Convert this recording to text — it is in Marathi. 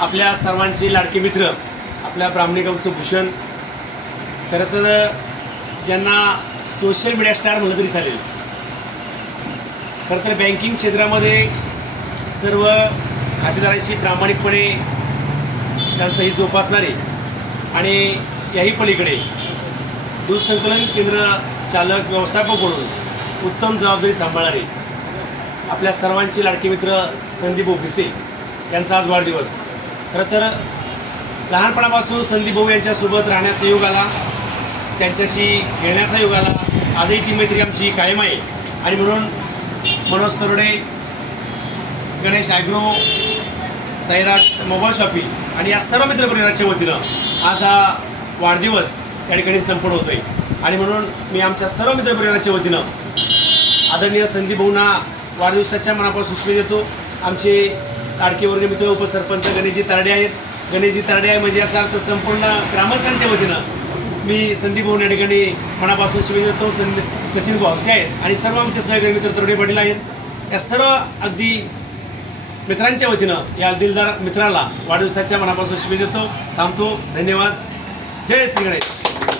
आपल्या सर्वांचे लाडके मित्र आपल्या ब्राह्मणीगावचं भूषण. खरं तर ज्यांना सोशल मीडिया स्टार म्हणलं तरी चालेल. खरं तर बँकिंग क्षेत्रामध्ये सर्व खातेदारांशी प्रामाणिकपणे त्यांचं ही जोपासणारे आणि याही पलीकडे दूध संकलन केंद्र चालक व्यवस्थापक म्हणून उत्तम जबाबदारी सांभाळणारे आपल्या सर्वांचे लाडके मित्र संदीप ओभिसे यांचा आज वाढदिवस. खरं तर लहानपणापासून संदीप भाऊ यांच्यासोबत राहण्याचा योग आला त्यांच्याशी खेळण्याचा योग आला. आजही ती मैत्री आमची कायम आहे. आणि म्हणून Manoj Tarode Ganesh agro Sairaj mobile shopping आणि या सर्व मित्रपरिवाराच्या वतीनं आज हा वाढदिवस या ठिकाणी संपन्न होतो आहे आणि म्हणून मी आमच्या सर्व मित्रपरिवाराच्या वतीनं आदरणीय संदीप भाऊंना वाढदिवसाच्या मनापासून शुभेच्छा देतो. आमचे लाडके मित्र उपसरपंच गणेशजी तरडे आहेत. गणेशजी तरडे आहे म्हणजे याचा अर्थ संपूर्ण ग्रामस्थांच्या वतीनं मी संदीप भाऊ या ठिकाणी मनापासून शुभेच्छा देतो. सं सचिन भावसे आहेत आणि सर्व आमचे सहकारी मित्र तरुणे पाटील आहेत. या सर्व अगदी मित्रांच्या वतीनं या दिलदार मित्राला वाढदिवसाच्या मनापासून शुभेच्छा देतो. थांबतो. धन्यवाद. जय श्री गणेश.